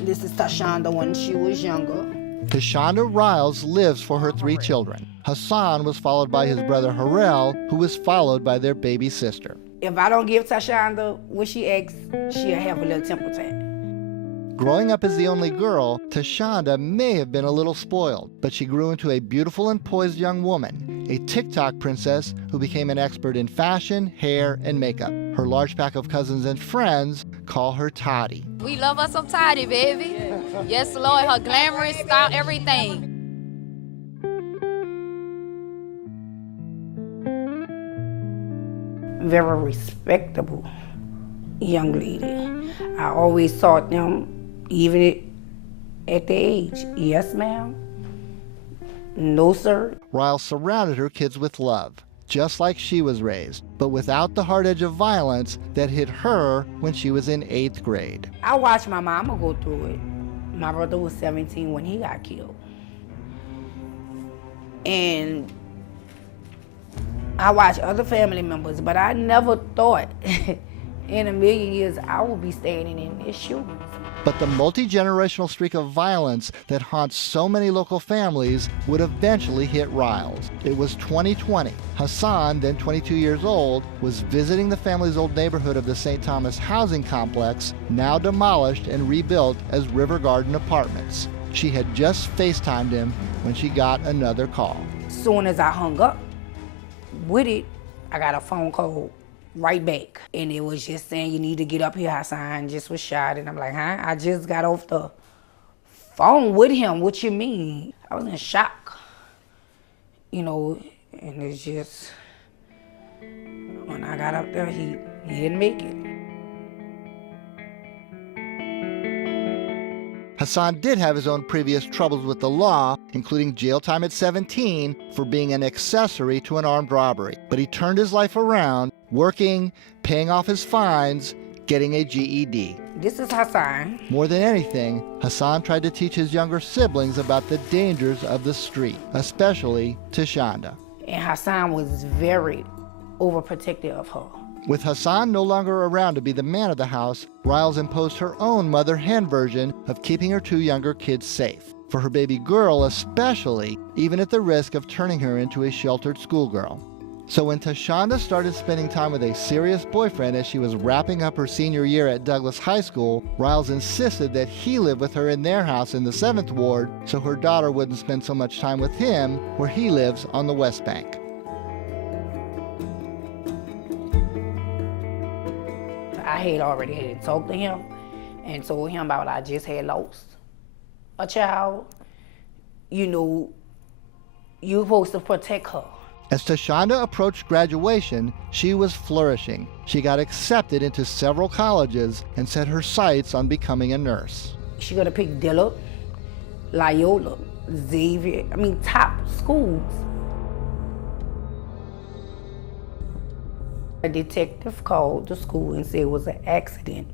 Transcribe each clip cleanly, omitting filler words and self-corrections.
This is Hishaunda when she was younger. Hishaunda Riles lives for her 3 children. Hassan was followed by his brother Harrell, who was followed by their baby sister. If I don't give Hishaunda what she asks, she'll have a little temper tantrum. Growing up as the only girl, Hishaunda may have been a little spoiled, but she grew into a beautiful and poised young woman, a TikTok princess who became an expert in fashion, hair, and makeup. Her large pack of cousins and friends call her Tyddy. We love us some Tyddy, baby. Yes, Lord, her glamorous style, everything. Very respectable young lady. I always taught them, even at the age, yes ma'am, no sir. Riles surrounded her kids with love, just like she was raised, but without the hard edge of violence that hit her when she was in 8th grade. I watched my mama go through it. My brother was 17 when he got killed. And I watched other family members, but I never thought in a million years I would be standing in their shoes. But the multi-generational streak of violence that haunts so many local families would eventually hit Riles. It was 2020. Hassan, then 22 years old, was visiting the family's old neighborhood of the St. Thomas housing complex, now demolished and rebuilt as River Garden Apartments. She had just FaceTimed him when she got another call. As soon as I hung up with it, I got a phone call right back. And it was just saying, you need to get up here, Hassan just was shot. And I'm like, huh? I just got off the phone with him. What you mean? I was in shock. You know, and it's just, when I got up there, he didn't make it. Hassan did have his own previous troubles with the law, including jail time at 17 for being an accessory to an armed robbery. But he turned his life around, working, paying off his fines, getting a GED. This is Hassan. More than anything, Hassan tried to teach his younger siblings about the dangers of the street, especially Hishaunda. And Hassan was very overprotective of her. With Hassan no longer around to be the man of the house, Riles imposed her own mother-hen version of keeping her 2 younger kids safe. For her baby girl especially, even at the risk of turning her into a sheltered schoolgirl. So when Hishaunda started spending time with a serious boyfriend as she was wrapping up her senior year at Douglas High School, Riles insisted that he live with her in their house in the 7th Ward so her daughter wouldn't spend so much time with him where he lives on the West Bank. I had already talked to him and told him about I just had lost a child. You know, you're supposed to protect her. As Hishaunda approached graduation, she was flourishing. She got accepted into several colleges and set her sights on becoming a nurse. She could have picked Dillard, Loyola, Xavier, top schools. A detective called the school and said it was an accident.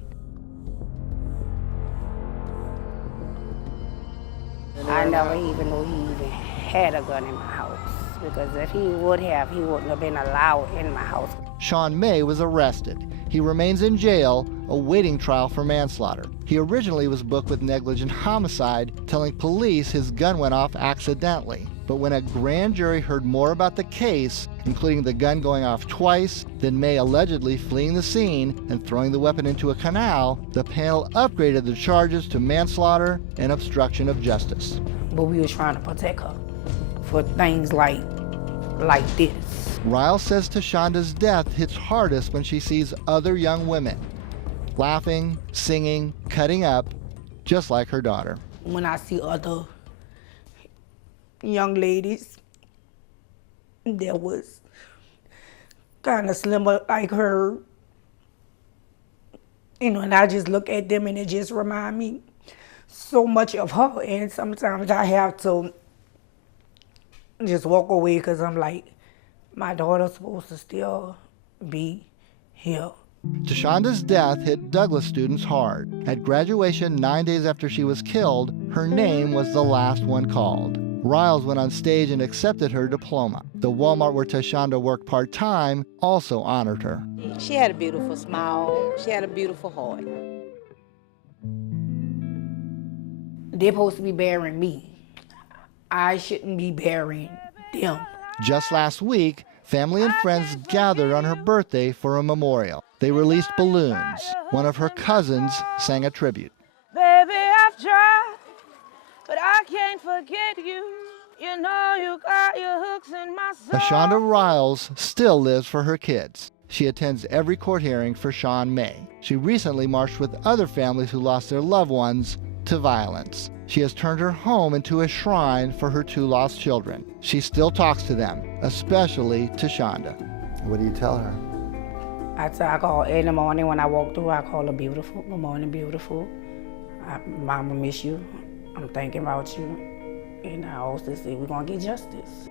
I never even knew he even had a gun in my house, because if he would have, he wouldn't have been allowed in my house. Sean May was arrested. He remains in jail, awaiting trial for manslaughter. He originally was booked with negligent homicide, telling police his gun went off accidentally. But when a grand jury heard more about the case, including the gun going off twice, then May allegedly fleeing the scene and throwing the weapon into a canal, the panel upgraded the charges to manslaughter and obstruction of justice. But we were trying to protect her for things like this. Riles says Hishaunda's death hits hardest when she sees other young women laughing, singing, cutting up, just like her daughter. When I see other young ladies that was kind of slimmer like her, and I just look at them and it just remind me so much of her. And sometimes I have to just walk away because I'm like, my daughter's supposed to still be here. Hishaunda's death hit Douglas students hard. At graduation 9 days after she was killed, her name was the last one called. Riles went on stage and accepted her diploma. The Walmart where Hishaunda worked part-time also honored her. She had a beautiful smile. She had a beautiful heart. They're supposed to be burying me. I shouldn't be burying them. Just last week, family and friends gathered on her birthday for a memorial. They released balloons. One of her cousins sang a tribute. Baby, I've tried, but I can't forget you. You know you got your hooks in my soul. Hishaunda Riles still lives for her kids. She attends every court hearing for Sean May. She recently marched with other families who lost their loved ones to violence. She has turned her home into a shrine for her 2 lost children. She still talks to them, especially to Shonda. What do you tell her? I call in the morning when I walk through, I call her beautiful. Good morning, beautiful. Mama miss you. I'm thinking about you. And I also say we're gonna get justice.